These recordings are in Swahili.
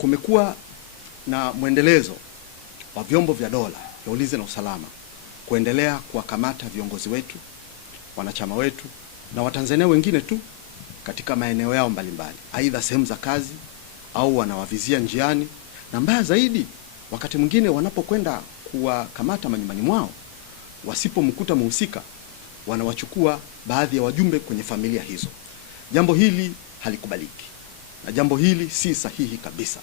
Kumekuwa na mwendelezo wa vyombo vya dola vya ulinzi na usalama kuendelea kuwakamata viongozi wetu, wanachama wetu na Watanzania wengine tu katika maeneo yao mbalimbali, aidha sehemu za kazi au wanawavizia njiani, na mbaya zaidi wakati mwingine wanapokwenda kuwakamata manyumbani mwao, wasipomkuta mhusika wanawachukua baadhi ya wajumbe kwenye familia hizo. Jambo hili halikubaliki na jambo hili si sahihi kabisa.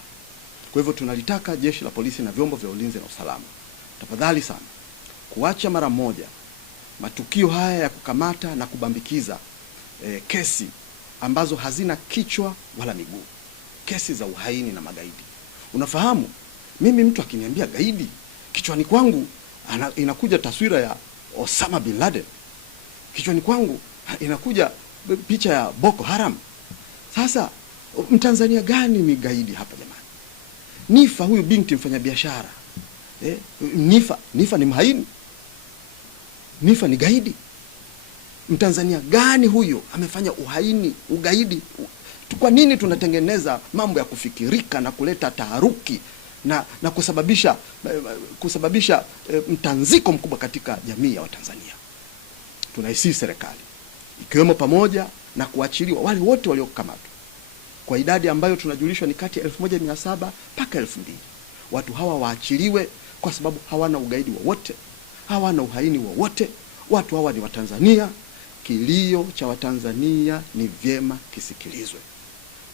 Kwa hivyo tunalitaka jeshi la polisi na vyombo vya ulinzi na usalama, tafadhali sana, kuacha mara moja matukio haya ya kukamata na kubambikiza kesi ambazo hazina kichwa wala miguu, kesi za uhaini na magaidi. Unafahamu, mimi mtu akiniambia gaidi, kichwani kwangu inakuja taswira ya Osama bin Laden. Kichwani kwangu inakuja picha ya Boko Haram. Sasa Mtanzania gani ni gaidi hapa jamani? Nifa huyu binti mfanyabiashara. Nifa ni mhaini? Nifa ni gaidi? Mtanzania gani huyo amefanya uhaini, ugaidi? Kwa nini tunatengeneza mambo ya kufikirika na kuleta taharuki na kusababisha mtanziko mkubwa katika jamii ya Watanzania? Tunaisihi serikali, ikiwemo pamoja na kuachiliwa wale wote waliokamatwa kwa idadi ambayo tunajulishwa ni kati ya 1700 mpaka 2000. Watu hawa waachiliwe kwa sababu hawana ugaidi wowote, hawana uhaini wowote. Watu hawa ni Watanzania. Kilio cha Watanzania ni vyema kisikilizwe,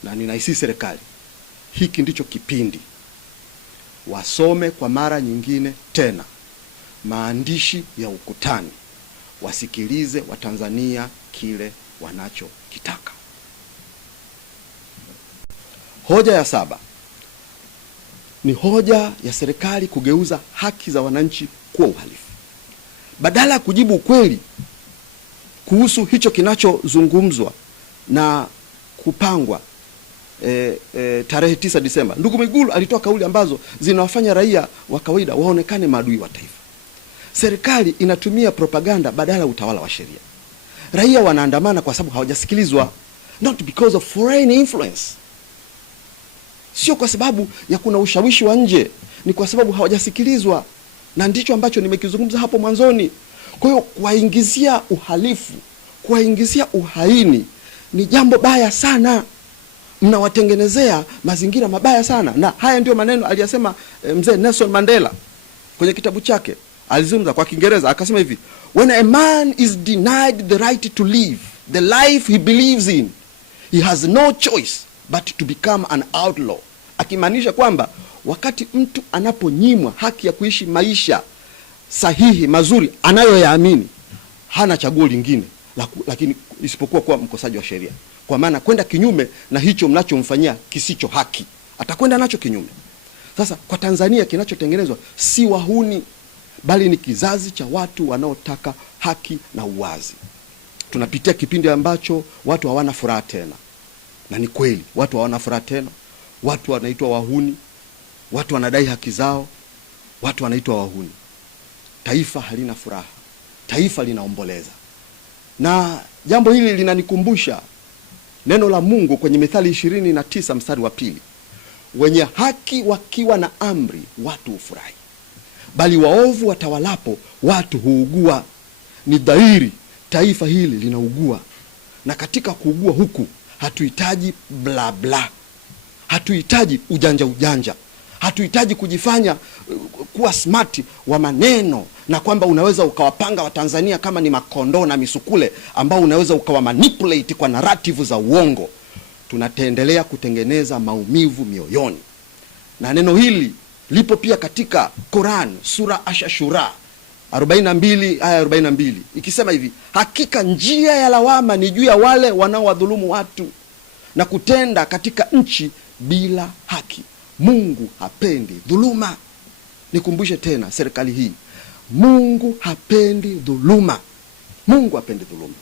na ninaisihi serikali, hiki ndicho kipindi, wasome kwa mara nyingine tena maandishi ya ukutani, wasikilize Watanzania kile wanachokitaka. Hoja ya 7 ni hoja ya serikali kugeuza haki za wananchi kuwa uhalifu. Badala ya kujibu ukweli kuhusu hicho kinachozungumzwa na kupangwa tarehe 9 Disemba, ndugu Mwigulu alitoa kauli ambazo zinawafanya raia wa kawaida waonekane maadui wa taifa. Serikali inatumia propaganda badala ya utawala wa sheria. Raia wanaandamana kwa sababu hawajasikilizwa, not because of foreign influence. Sio kwa sababu ya kuna ushawishi wa nje, ni kwa sababu hawajasikilizwa, na ndicho ambacho nimekizungumza hapo mwanzoni. Kwa hiyo kuwaingizia uhalifu, kuwaingizia uhaini ni jambo baya sana. Mnawatengenezea mazingira mabaya sana, na haya ndio maneno aliyasema mzee Nelson Mandela kwenye kitabu chake. Alizungumza kwa Kiingereza akasema hivi: when a man is denied the right to live the life he believes in, he has no choice but to become an outlaw. Akimaanisha kwamba wakati mtu anaponyimwa haki ya kuishi maisha sahihi mazuri anayoyaamini, hana chaguo lingine lakini isipokuwa kuwa mkosaji wa sheria, kwa maana kwenda kinyume na hicho mnachomfanyia kisicho haki, atakwenda nacho kinyume. Sasa kwa Tanzania kinachotengenezwa si wahuni, bali ni kizazi cha watu wanaotaka haki na uwazi. Tunapitia kipindi ambacho watu hawana furaha tena, na ni kweli watu hawana furaha tena. Watu wanaitwa wahuni, watu wanadai haki zao, watu wanaitwa wahuni. Taifa halina furaha, taifa linaomboleza. Na jambo hili linanikumbusha neno la Mungu kwenye Mithali 29 mstari wa 2: wenye haki wakiwa na amri watu hufurahi, bali waovu watawalapo watu huugua. Ni dhahiri taifa hili linaugua, na katika kuugua huku hatuhitaji bla bla, hatuhitaji ujanja, hatuhitaji kujifanya kuwa smart wa maneno, na kwamba unaweza ukawapanga Watanzania kama ni makondoo na misukule ambao unaweza ukawa manipulate kwa narrative za uongo. Tunaendelea kutengeneza maumivu mioyoni, na neno hili lipo pia katika Quran sura Ash-Shura 42 aya 42, ikisema hivi: hakika njia ya lawama ni juu ya wale wanaowadhulumu watu na kutenda katika nchi bila haki. Mungu hapendi dhuluma. Nikumbushe tena serikali hii, Mungu hapendi dhuluma. Mungu hapendi dhuluma.